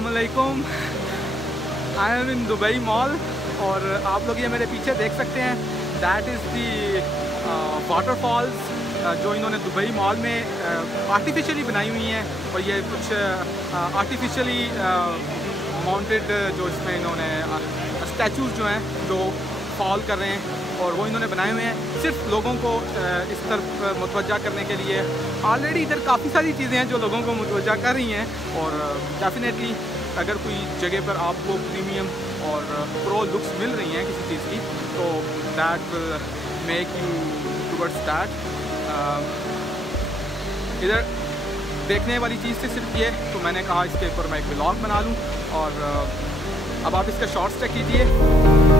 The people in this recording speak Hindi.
अस्सलामुअलैकुम। I am in Dubai mall और आप लोग ये मेरे पीछे देख सकते हैं, दैट इज़ दी वाटरफॉल्स जो इन्होंने दुबई मॉल में आर्टिफिशियली बनाई हुई हैं। और ये कुछ आर्टिफिशियली माउंटेड जो इसमें इन्होंने स्टैचूज़ जो हैं जो फॉल कर रहे हैं और वो इन्होंने बनाए हुए हैं सिर्फ लोगों को इस तरफ मुतवज्जा करने के लिए। ऑलरेडी इधर काफ़ी सारी चीज़ें हैं जो लोगों को मुतवज्जा कर रही हैं और डेफिनेटली अगर कोई जगह पर आपको प्रीमियम और प्रो लुक्स मिल रही हैं किसी चीज़ की तो that will make you towards that. इधर देखने वाली चीज़ थी सिर्फ ये, तो मैंने कहा इसके ऊपर मैं एक व्लॉग बना लूँ और अब आप इसका शॉर्ट्स चेक कीजिए।